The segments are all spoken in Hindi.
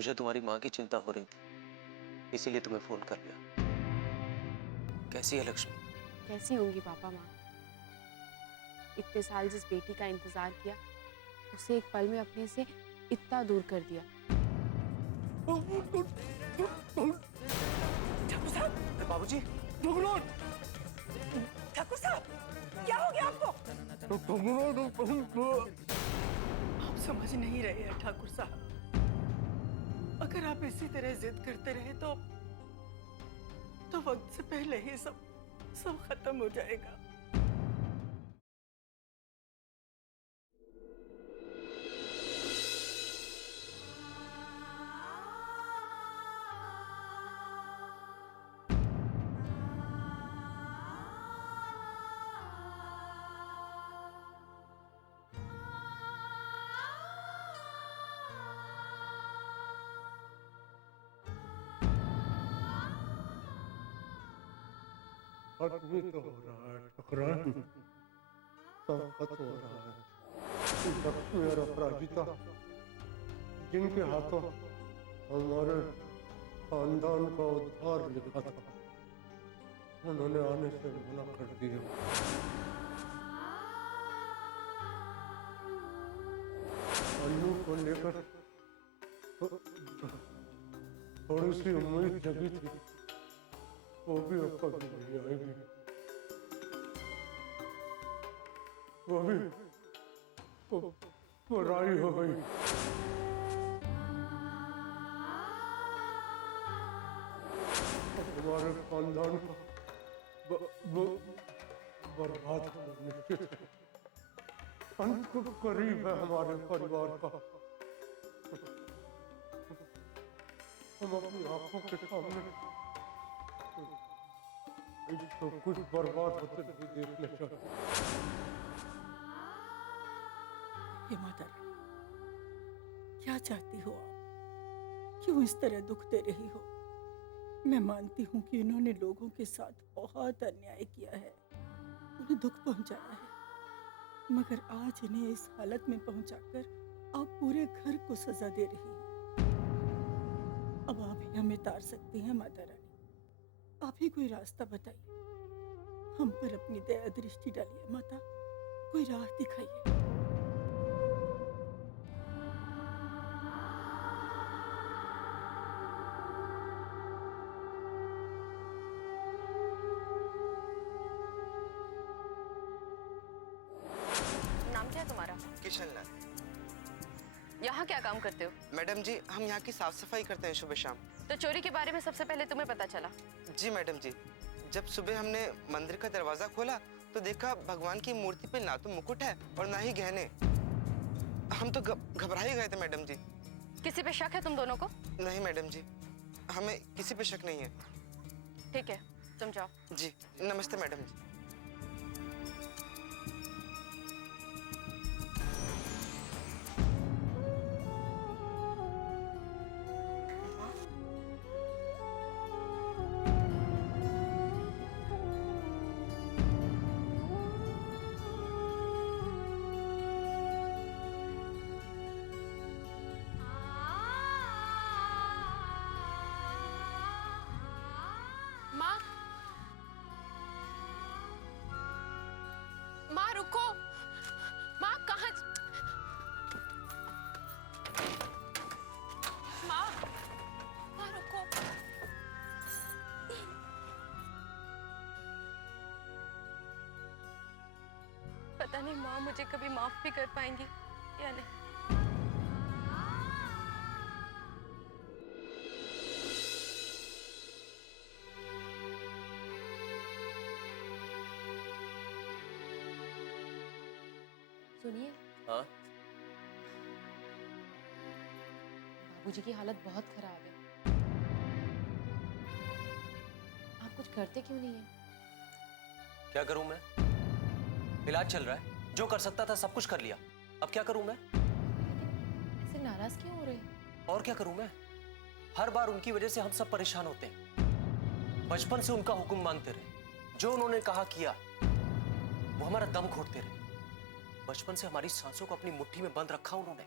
मुझे तुम्हारी माँ की चिंता हो रही थी, इसीलिए तुम्हें फोन कर लिया। कैसी है लक्ष्मी? कैसी होंगी पापा माँ? इतने साल जिस बेटी का इंतजार किया, उसे एक पल में अपने से इतना दूर कर दिया। ठाकुर साहब! बाबूजी! ठाकुर साहब! क्या हो गया आपको? आप समझ नहीं रहे हैं ठाकुर साहब। अगर आप इसी तरह जिद करते रहे तो वक्त से पहले ही सब खत्म हो जाएगा। आदमी तो हो रहा है ठुकरान, सब खत्म हो रहा है। लक्ष्मी और अपराजिता जिनके हाथों हमारे खानदान का उद्धार लिखा था, उन्होंने आने से मना कर दिया। अन्नू को लेकर थोड़ी सी उम्मीद जगी थी, वो भी अब कभी नहीं आएगी। वो भी बुराई हो गई। हमारे खानदान को बर्बाद होना निश्चित है। अंत करीब है हमारे परिवार का। हम अपनी आंखों के सामने सब कुछ बर्बाद होते हुए देखना चाहते हैं। हे माता रानी, क्या चाहती हो आप? क्यों इस तरह दुख दे रही हो? मैं मानती हूँ कि इन्होंने लोगों के साथ बहुत अन्याय किया है, उन्हें दुख पहुंचाया है, मगर आज इन्हें इस हालत में पहुंचाकर आप पूरे घर को सजा दे रही हैं। अब आप ही हमें तार सकती हैं माता रानी। आप ही कोई रास्ता बताइए, हम पर अपनी दया दृष्टि डालिए माता, कोई राह दिखाइए। नाम क्या है तुम्हारा? किशन लाल। यहाँ क्या काम करते हो? मैडम जी, हम यहाँ की साफ सफाई करते हैं सुबह शाम। तो चोरी के बारे में सबसे पहले तुम्हें पता चला? जी मैडम जी, जब सुबह हमने मंदिर का दरवाजा खोला तो देखा भगवान की मूर्ति पे ना तो मुकुट है और ना ही गहने। हम तो घबरा ही गए थे मैडम जी। किसी पे शक है तुम दोनों को? नहीं मैडम जी, हमें किसी पे शक नहीं है। ठीक है, तुम जाओ। जी नमस्ते मैडम जी। माँ, माँ रुको। माँ कहाँ? माँ, माँ रुको। पता नहीं माँ मुझे कभी माफ भी कर पाएंगी या नहीं। सुनिए, हाँ? बाबूजी की हालत बहुत खराब है। आप कुछ करते क्यों नहीं है? क्या करूं मैं? इलाज चल रहा है, जो कर सकता था सब कुछ कर लिया, अब क्या करूं मैं? ऐसे नाराज क्यों हो रहे हैं? और क्या करूं मैं? हर बार उनकी वजह से हम सब परेशान होते हैं। बचपन से उनका हुक्म मानते रहे, जो उन्होंने कहा किया, वो हमारा दम घोटते रहे। बचपन से हमारी सांसों को अपनी मुट्ठी में बंद रखा उन्होंने।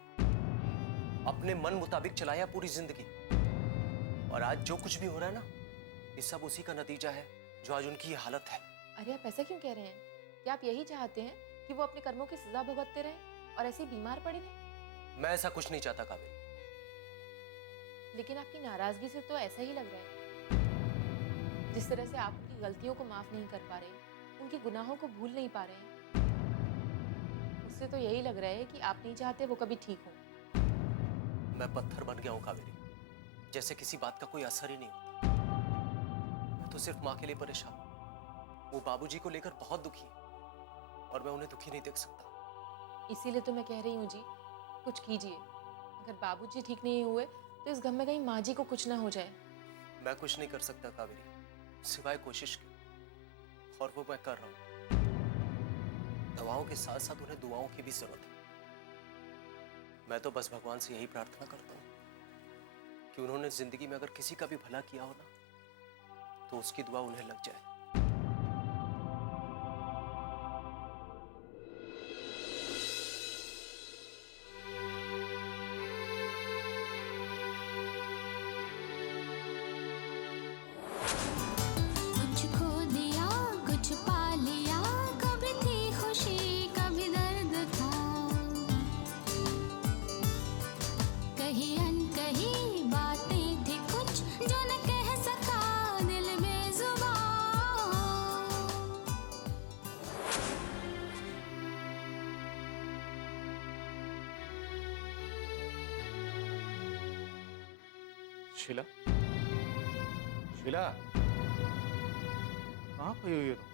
अपने मन मुताबिक चलाया पूरी जिंदगी, और आज जो कुछ भी हो रहा है ना, ये सब उसी का नतीजा है जो आज उनकी ये हालत है। अरे आप ऐसा क्यों कह रहे हैं? क्या आप यही चाहते हैं कि वो अपने कर्मों की सजा भुगतते रहें और ऐसे ही बीमार पड़े रहें? मैं ऐसा कुछ नहीं चाहता कावेरी। लेकिन आपकी नाराजगी से तो ऐसा ही लग रहा है। जिस तरह से आप उनकी गलतियों को माफ नहीं कर पा रहे, उनके गुनाहों को भूल नहीं पा रहे, उससे तो यही लग रहा है कि आप नहीं चाहते वो कभी ठीक हो। मैं पत्थर बन गया हूं कावेरी, जैसे किसी बात का कोई असर ही नहीं होता। मैं तो सिर्फ माँ के लिए परेशान हूं। वो बाबूजी को लेकर बहुत दुखी है और मैं उन्हें दुखी नहीं देख सकता। इसीलिए तो मैं कह रही हूँ जी, कुछ कीजिए। अगर बाबूजी ठीक नहीं हुए तो इस गम में कहीं माँ जी को कुछ ना हो जाए। मैं कुछ नहीं कर सकता कावेरी, सिवाय कोशिश के, और वो मैं कर रहा हूं। दवाओं के साथ साथ उन्हें दुआओं की भी जरूरत है। मैं तो बस भगवान से यही प्रार्थना करता हूं कि उन्होंने जिंदगी में अगर किसी का भी भला किया हो ना, तो उसकी दुआ उन्हें लग जाए। कुछ खो दिया कुछ पा लिया, कभी थी खुशी कभी दर्द था, कहीं अनकही बातें थी कुछ जो न कह सका दिल बेजुबान। शीला, शीला, कहाँ खोई हुई हो तुम?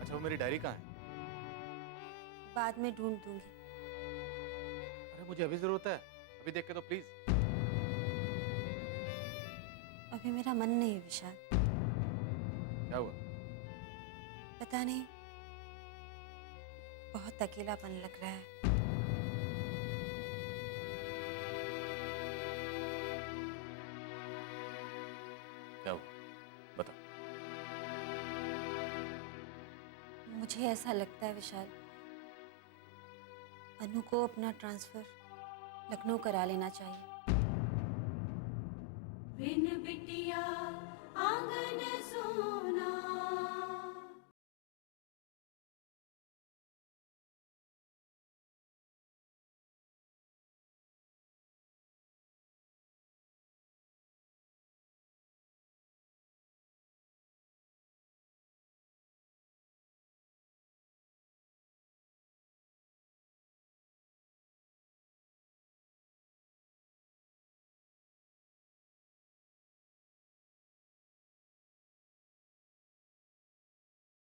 अच्छा, वो मेरी डायरी कहाँ है? बाद में ढूंढ दूंगी। अरे मुझे अभी जरूरत है, अभी देख के तो प्लीज। अभी मेरा मन नहीं है विशाल। क्या हुआ? पता नहीं, बहुत अकेलापन लग रहा है। क्या हुआ? बता। मुझे ऐसा लगता है विशाल, अनु को अपना ट्रांसफर लखनऊ करा लेना चाहिए। बिन बिटिया आंगन सोना।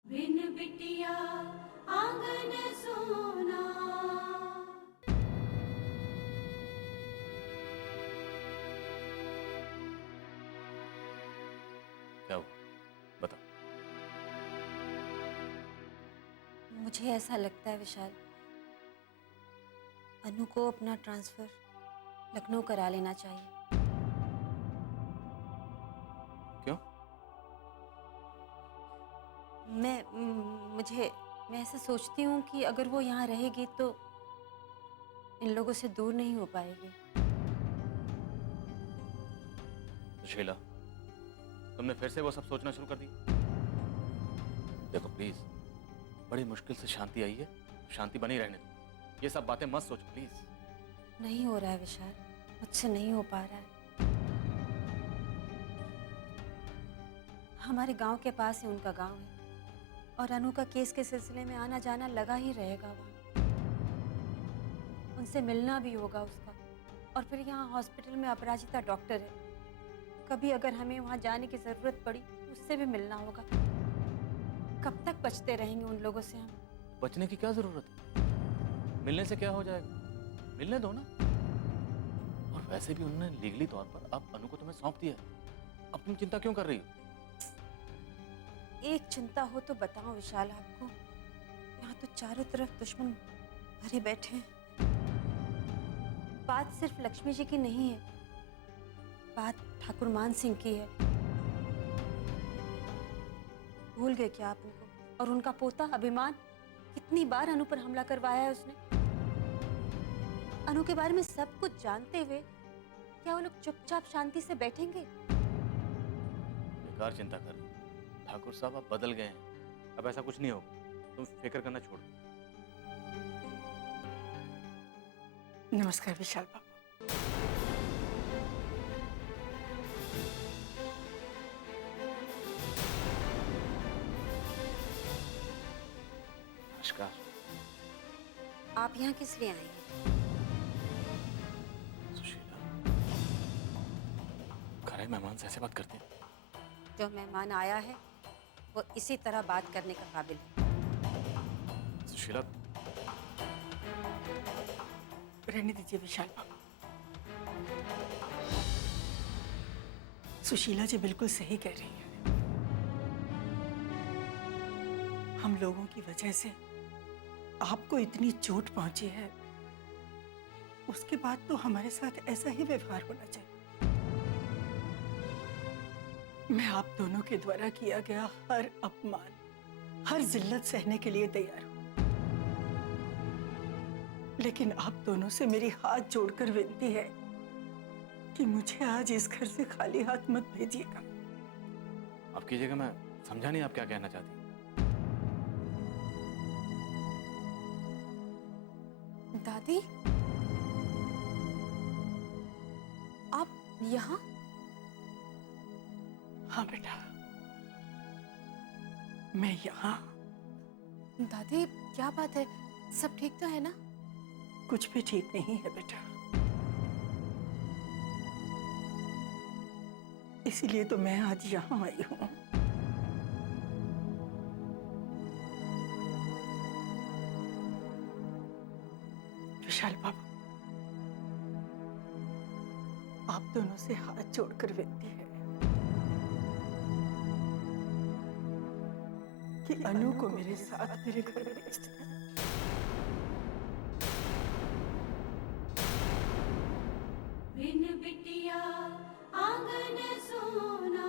बिन बिटिया आंगन सोना। क्या हुआ? बता। मुझे ऐसा लगता है विशाल, अनु को अपना ट्रांसफर लखनऊ करा लेना चाहिए। क्यों? मैं ऐसा सोचती हूँ कि अगर वो यहाँ रहेगी तो इन लोगों से दूर नहीं हो पाएगी। शीला, तुमने फिर से वो सब सोचना शुरू कर दी? देखो प्लीज, बड़ी मुश्किल से शांति आई है, शांति बनी रहने दो। ये सब बातें मत सोचो प्लीज। नहीं हो रहा है विशाल, मुझसे नहीं हो पा रहा है। हमारे गांव के पास ही उनका गांव है और अनु का केस के सिलसिले में आना जाना लगा ही रहेगा वहाँ। उनसे मिलना भी होगा उसका, और फिर यहाँ हॉस्पिटल में अपराजिता डॉक्टर है। कभी अगर हमें वहाँ जाने की जरूरत पड़ी उससे भी मिलना होगा। कब तक बचते रहेंगे उन लोगों से हम? बचने की क्या जरूरत है? मिलने से क्या हो जाएगा? मिलने दो ना। और वैसे भी उन्होंने लीगली तौर पर अब अनु को तुम्हें सौंप दिया है। अब तुम चिंता क्यों कर रही हो? एक चिंता हो तो बताओ विशाल आपको, यहाँ तो चारों तरफ दुश्मन भरे बैठे हैं। बात सिर्फ लक्ष्मी जी की नहीं है, बात ठाकुर मान सिंह की है। भूल गए क्या आप उनको? और उनका पोता अभिमान, कितनी बार अनु पर हमला करवाया है उसने। अनु के बारे में सब कुछ जानते हुए क्या वो लोग चुपचाप शांति से बैठेंगे? बेकार चिंता कर। ठाकुर साहब आप बदल गए हैं, अब ऐसा कुछ नहीं होगा, तुम फिक्र करना छोड़ दो। नमस्कार विशाल बाबू। नमस्कार। आप यहाँ किस लिए आए हैं? सुशीला, खरे मेहमान से ऐसे बात करते हैं? जो मेहमान आया है वो इसी तरह बात करने का काबिल है। सुशीला, रहने दीजिए विशाल बाबू। सुशीला जी बिल्कुल सही कह रही है। हम लोगों की वजह से आपको इतनी चोट पहुंची है, उसके बाद तो हमारे साथ ऐसा ही व्यवहार होना चाहिए। मैं आप दोनों के द्वारा किया गया हर अपमान, हर जिल्लत सहने के लिए तैयार हूं, लेकिन आप दोनों से मेरी हाथ जोड़कर विनती है कि मुझे आज इस घर से खाली हाथ मत भेजिएगा। आपकी जगह मैं समझा नहीं आप क्या कहना चाहती। दादी, आप यहाँ? हाँ बेटा, मैं यहाँ। दादी क्या बात है, सब ठीक तो है ना? कुछ भी ठीक नहीं है बेटा, इसीलिए तो मैं आज यहाँ आई हूँ। विशाल बाबू, आप दोनों से हाथ जोड़कर विनती है कि अनु को मेरे साथ मेरे घर भेज दें। बिन बिटिया आंगन सोना।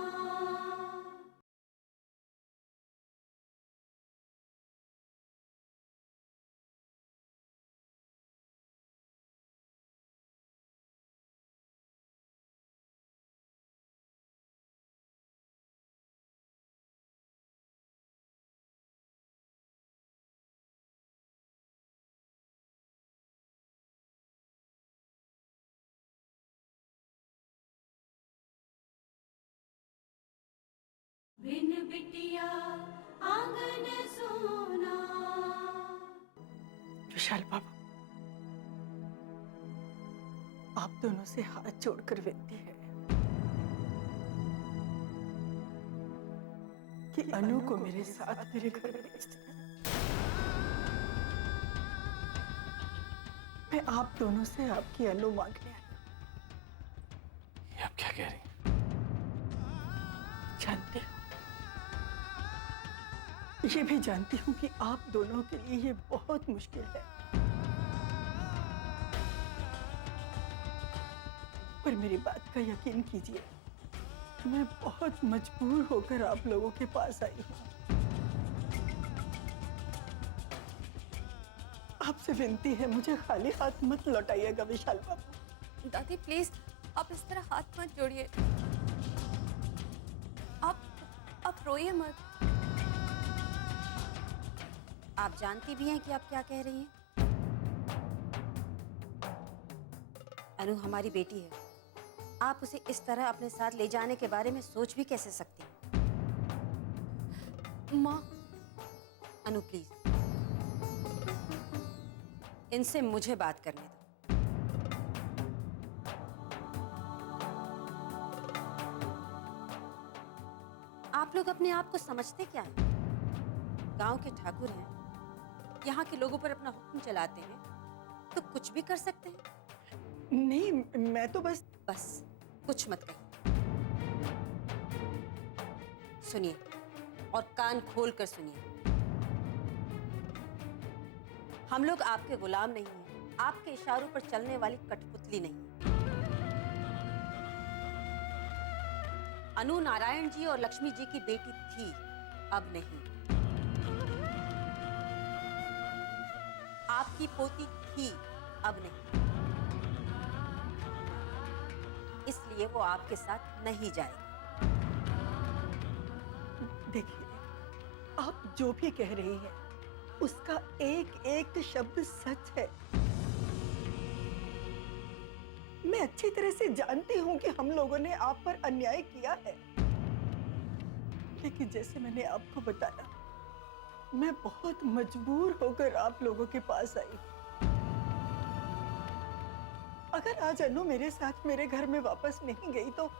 बिन बिटिया आंगन सोना। विशाल बाबू, आप दोनों से हाथ जोड़कर विनती है कि अनु को मेरे साथ मेरे घर भेज दें। मैं आप दोनों से आपकी अनु मांगने आई। ये आप क्या कह रही हैं? जानती हूँ, ये भी जानती हूँ कि आप दोनों के लिए ये बहुत मुश्किल है, पर मेरी बात का यकीन कीजिए, मैं बहुत मजबूर होकर आप लोगों के पास आई हूँ। आपसे विनती है, मुझे खाली हाथ मत लौटाइएगा विशाल बाबू। दादी प्लीज, आप इस तरह हाथ मत जोड़िए। आप रोइए मत। आप जानती भी हैं कि आप क्या कह रही हैं? अनु हमारी बेटी है, आप उसे इस तरह अपने साथ ले जाने के बारे में सोच भी कैसे सकती हैं? माँ, अनु प्लीज, इनसे मुझे बात करने दो। आप लोग अपने आप को समझते क्या हैं? गांव के ठाकुर हैं, यहाँ के लोगों पर अपना हुक्म चलाते हैं, तो कुछ भी कर सकते हैं। नहीं, मैं तो बस कुछ मत कहिए। सुनिए और कान खोल कर सुनिए। हम लोग आपके गुलाम नहीं हैं, आपके इशारों पर चलने वाली कठपुतली नहीं। अनु नारायण जी और लक्ष्मी जी की बेटी थी, अब नहीं। आपकी पोती थी, अब नहीं। इसलिए वो आपके साथ नहीं जाएगी। देखिए, आप जो भी कह रही हैं उसका एक एक शब्द सच है। मैं अच्छी तरह से जानती हूँ कि हम लोगों ने आप पर अन्याय किया है, लेकिन जैसे मैंने आपको बताया, मैं बहुत मजबूर होकर आप लोगों के पास आई। अगर आज अनु मेरे साथ मेरे घर में वापस नहीं गई तो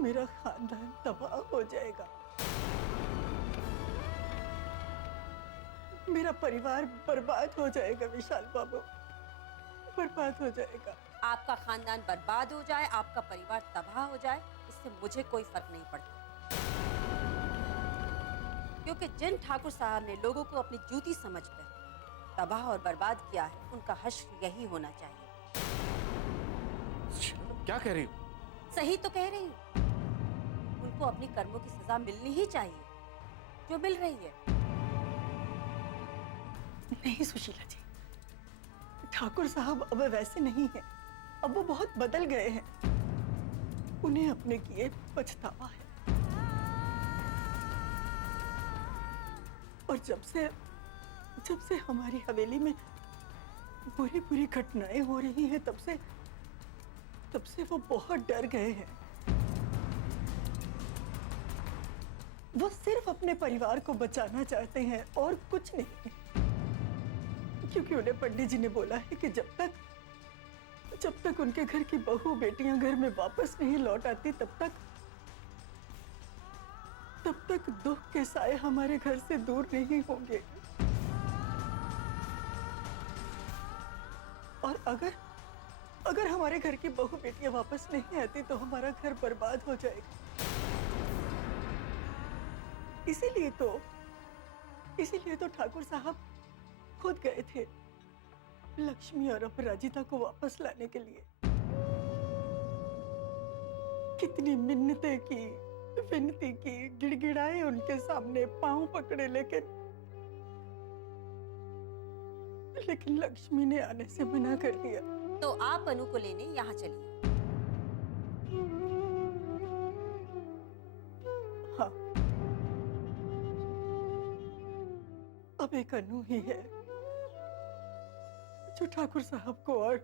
मेरा खानदान तबाह हो जाएगा, मेरा परिवार बर्बाद हो जाएगा। विशाल बाबू, बर्बाद हो जाएगा। आपका खानदान बर्बाद हो जाए, आपका परिवार तबाह हो जाए, इससे मुझे कोई फर्क नहीं पड़ता, क्योंकि जिन ठाकुर साहब ने लोगों को अपनी जूती समझकर तबाह और बर्बाद किया है, उनका हश्र यही होना चाहिए। क्या कह रही हो? सही तो कह रही हूँ। उनको अपनी कर्मों की सजा मिलनी ही चाहिए, जो मिल रही है। नहीं सुशीला जी, ठाकुर साहब अब वैसे नहीं हैं। अब वो बहुत बदल गए हैं। उन्हें अपने किए पछतावा है। और जब से हमारी हवेली में बुरी बुरी घटनाएं हो रही हैं, तब से वो बहुत डर गए हैं। वो सिर्फ अपने परिवार को बचाना चाहते हैं और कुछ नहीं, क्योंकि उन्हें पंडित जी ने बोला है कि जब तक उनके घर की बहू बेटियां घर में वापस नहीं लौट आती, तब तक दुख के साए हमारे घर से दूर नहीं होंगे। और अगर हमारे घर की बहू बेटियां वापस नहीं आती तो हमारा घर बर्बाद हो जाएगा। इसीलिए तो ठाकुर साहब खुद गए थे लक्ष्मी और अपराजिता को वापस लाने के लिए। कितनी मिन्नतें की, विनती की, गिड़गिड़ाए उनके सामने, पांव पकड़े, लेकिन लक्ष्मी ने आने से मना कर दिया। तो आप अनु को लेने यहाँ चलिए। हाँ, अब एक अनु ही है जो ठाकुर साहब को और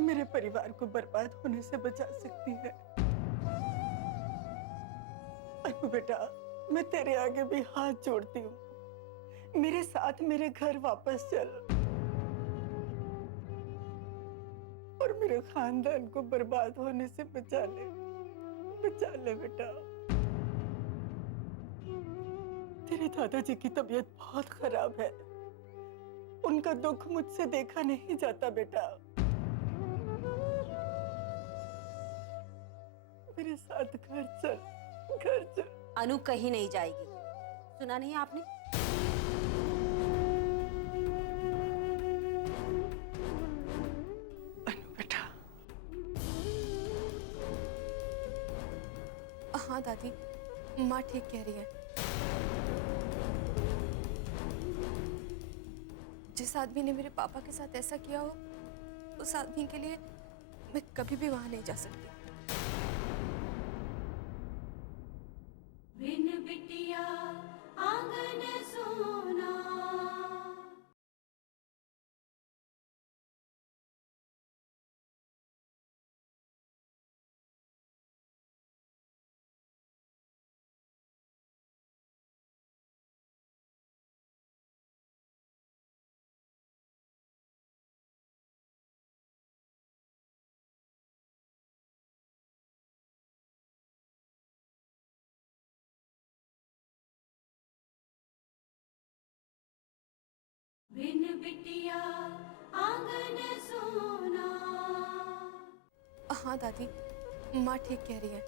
मेरे परिवार को बर्बाद होने से बचा सकती है। अनु बेटा, मैं तेरे आगे भी हाथ जोड़ती हूँ, मेरे साथ मेरे घर वापस चल और मेरे खानदान को बर्बाद होने से बचा ले बेटा। तेरे दादाजी की तबीयत बहुत खराब है, उनका दुख मुझसे देखा नहीं जाता बेटा। मेरे साथ घर चल। अनु कहीं नहीं जाएगी, सुना नहीं आपने? अनु बेटा। हाँ दादी, माँ ठीक कह रही है। जिस आदमी ने मेरे पापा के साथ ऐसा किया हो, उस आदमी के लिए मैं कभी भी वहां नहीं जा सकती। बिन बिटिया आंगन सोना। बिन बिटिया आंगन सोना। हाँ दादी, माँ ठीक कह रही है।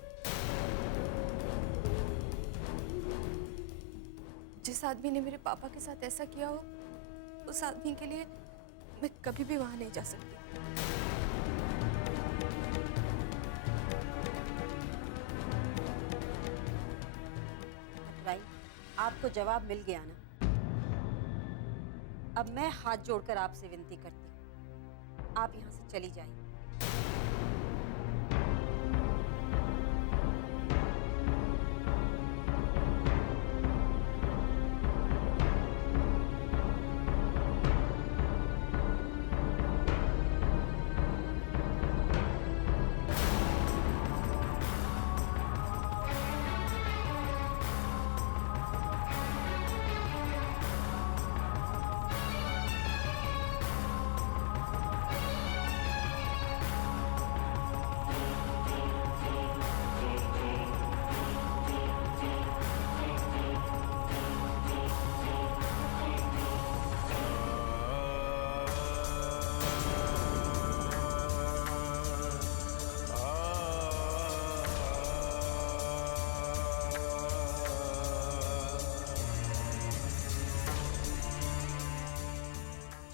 जिस आदमी ने मेरे पापा के साथ ऐसा किया हो, उस आदमी के लिए मैं कभी भी वहां नहीं जा सकती। आपको जवाब मिल गया ना? अब मैं हाथ जोड़कर आपसे विनती करती हूँ, आप यहाँ से चली जाइए।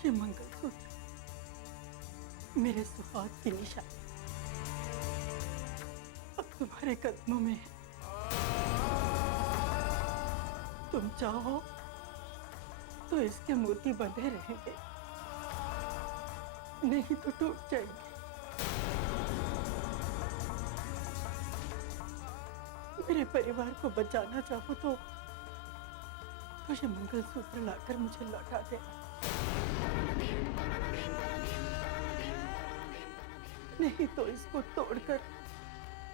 ये मंगलसूत्र मेरे सुहाग की निशानी अब तुम्हारे कदमों में है। तुम चाहो तो इसके मोती बंधे रहेंगे, नहीं तो टूट जाएंगे। मेरे परिवार को बचाना चाहो तो ये मंगलसूत्र लाकर मुझे लौटा दे, नहीं तो इसको तोड़कर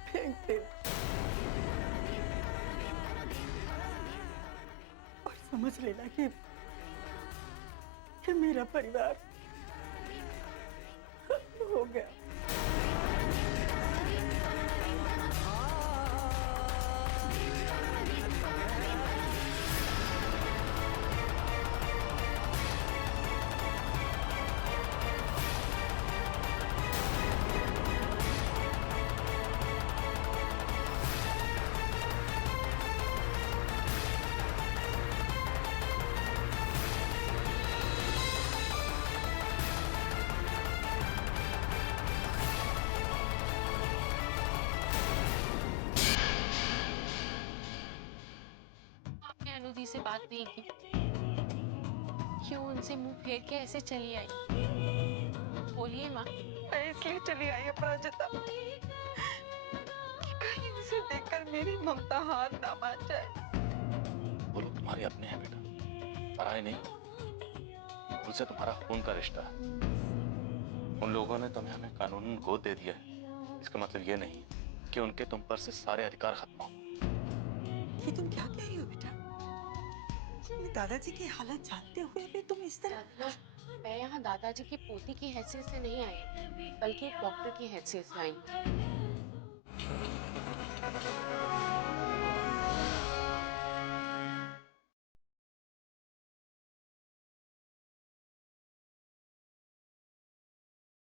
फेंक दे और समझ लेना कि मेरा परिवार खत्म हो गया। अनु दी से बात नहीं की? क्यों उनसे मुंह फेर के ऐसे चली आई? बोलिए माँ। मैं इसलिए चली आई अपराजिता कि कहीं उसे देखकर मेरी ममता हाथ ना मान जाए। वो लोग तुम्हारे अपने हैं बेटा, पराए नहीं। उनसे तुम्हारा खून का रिश्ता है। उन लोगों ने तुम्हें हमें कानूनन गोद दे दिया है, इसका मतलब ये नहीं कि उनके तुम पर से सारे अधिकार खत्म हो। ये तुम क्या कह रही हो बेटा? अपने दादाजी की हालत जानते हुए भी तुम इस तरह? मैं यहाँ दादाजी की पोती की हैसियत से नहीं आई, बल्कि एक डॉक्टर की हैसियत से आई।